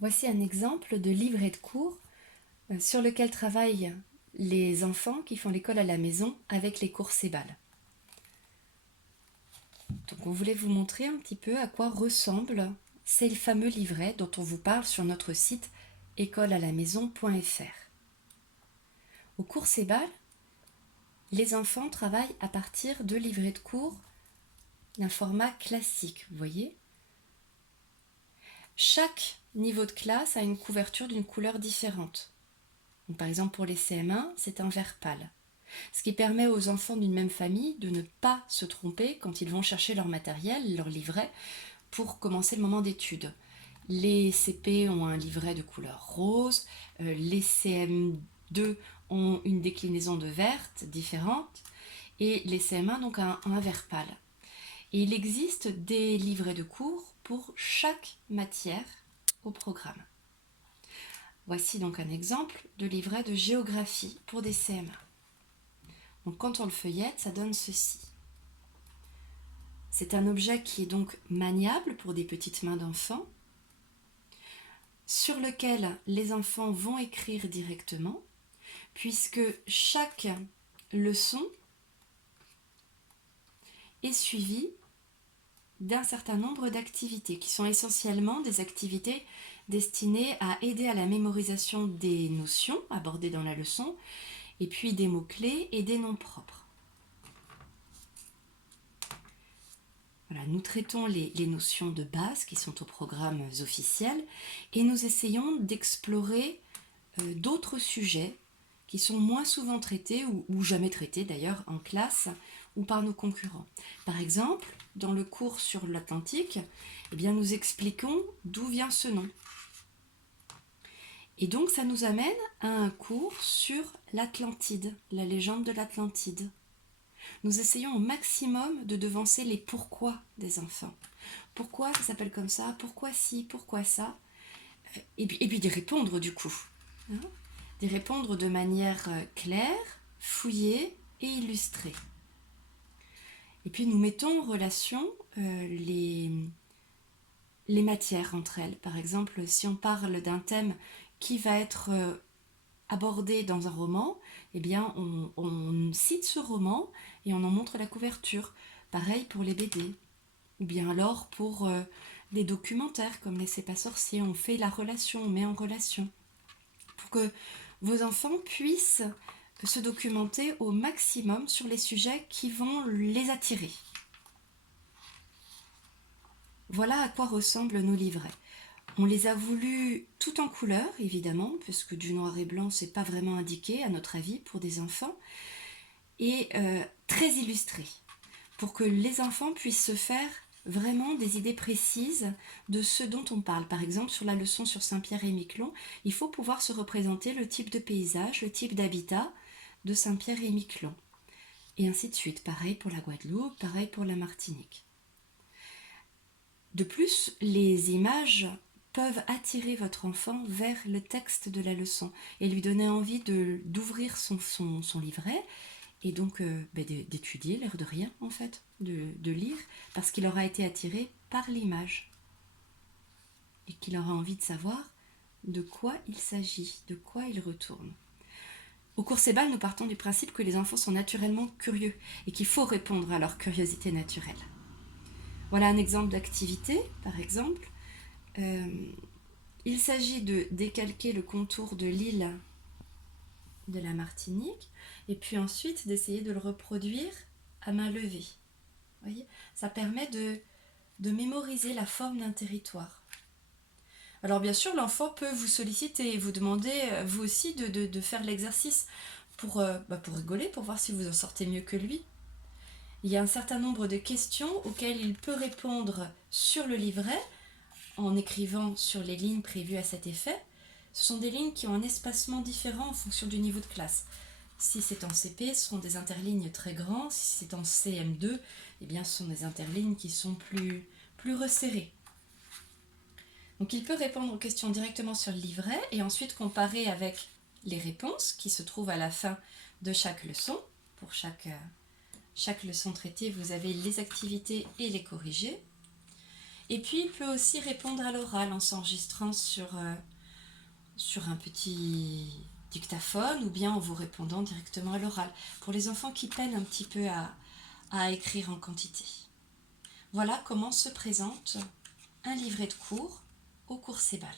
Voici un exemple de livret de cours sur lequel travaillent les enfants qui font l'école à la maison avec les cours CEBAL. Donc on voulait vous montrer un petit peu à quoi ressemble ces fameux livrets dont on vous parle sur notre site écolealamaison.fr. Au cours CEBAL, les enfants travaillent à partir de livrets de cours d'un format classique, vous voyez. Chaque niveau de classe a une couverture d'une couleur différente. Donc, par exemple, pour les CM1, c'est un vert pâle. Ce qui permet aux enfants d'une même famille de ne pas se tromper quand ils vont chercher leur matériel, leur livret, pour commencer le moment d'étude. Les CP ont un livret de couleur rose, les CM2 ont une déclinaison de verte différente, et les CM1 donc un vert pâle. Et il existe des livrets de cours pour chaque matière au programme. Voici donc un exemple de livret de géographie pour des CM1. Donc quand on le feuillette, ça donne ceci. C'est un objet qui est donc maniable pour des petites mains d'enfants, sur lequel les enfants vont écrire directement, puisque chaque leçon est suivie d'un certain nombre d'activités, qui sont essentiellement des activités destinées à aider à la mémorisation des notions abordées dans la leçon, et puis des mots-clés et des noms propres. Voilà, nous traitons les notions de base qui sont aux programmes officiels et nous essayons d'explorer d'autres sujets qui sont moins souvent traités ou jamais traités d'ailleurs en classe ou par nos concurrents. Par exemple, dans le cours sur l'Atlantique, eh bien, nous expliquons d'où vient ce nom. Et donc ça nous amène à un cours sur l'Atlantide, la légende de l'Atlantide. Nous essayons au maximum de devancer les pourquoi des enfants. Pourquoi ça s'appelle comme ça? Pourquoi ci? Pourquoi ça? Et puis d'y répondre du coup. Hein, d'y répondre de manière claire, fouillée et illustrée. Et puis nous mettons en relation les matières entre elles. Par exemple, si on parle d'un thème qui va être abordé dans un roman, eh bien on cite ce roman et on en montre la couverture. Pareil pour les BD. Ou bien alors pour des documentaires comme Les C'est pas sorcier, on fait la relation, on met en relation. Pour que vos enfants puissent se documenter au maximum sur les sujets qui vont les attirer. Voilà à quoi ressemblent nos livrets. On les a voulus tout en couleur, évidemment, puisque du noir et blanc, c'est pas vraiment indiqué, à notre avis, pour des enfants, et très illustrés, pour que les enfants puissent se faire vraiment des idées précises de ce dont on parle. Par exemple, sur la leçon sur Saint-Pierre et Miquelon, il faut pouvoir se représenter le type de paysage, le type d'habitat de Saint-Pierre et Miquelon. Et ainsi de suite. Pareil pour la Guadeloupe, pareil pour la Martinique. De plus, les images peuvent attirer votre enfant vers le texte de la leçon et lui donner envie d'ouvrir son livret et donc d'étudier, l'air de rien en fait, de lire, parce qu'il aura été attiré par l'image et qu'il aura envie de savoir de quoi il s'agit, de quoi il retourne. Au cours CEBAL, nous partons du principe que les enfants sont naturellement curieux et qu'il faut répondre à leur curiosité naturelle. Voilà un exemple d'activité, par exemple. Il s'agit de décalquer le contour de l'île de la Martinique et puis ensuite d'essayer de le reproduire à main levée. Vous voyez, ça permet de mémoriser la forme d'un territoire. Alors bien sûr, l'enfant peut vous solliciter et vous demander vous aussi de faire l'exercice pour rigoler, pour voir si vous en sortez mieux que lui. Il y a un certain nombre de questions auxquelles il peut répondre sur le livret en écrivant sur les lignes prévues à cet effet. Ce sont des lignes qui ont un espacement différent en fonction du niveau de classe. Si c'est en CP, ce sont des interlignes très grands. Si c'est en CM2, eh bien, ce sont des interlignes qui sont plus resserrées. Donc il peut répondre aux questions directement sur le livret et ensuite comparer avec les réponses qui se trouvent à la fin de chaque leçon. Pour chaque leçon traitée, vous avez les activités et les corrigés. Et puis il peut aussi répondre à l'oral en s'enregistrant sur un petit dictaphone ou bien en vous répondant directement à l'oral, pour les enfants qui peinent un petit peu à écrire en quantité. Voilà comment se présente un livret de cours au cours CEBAL.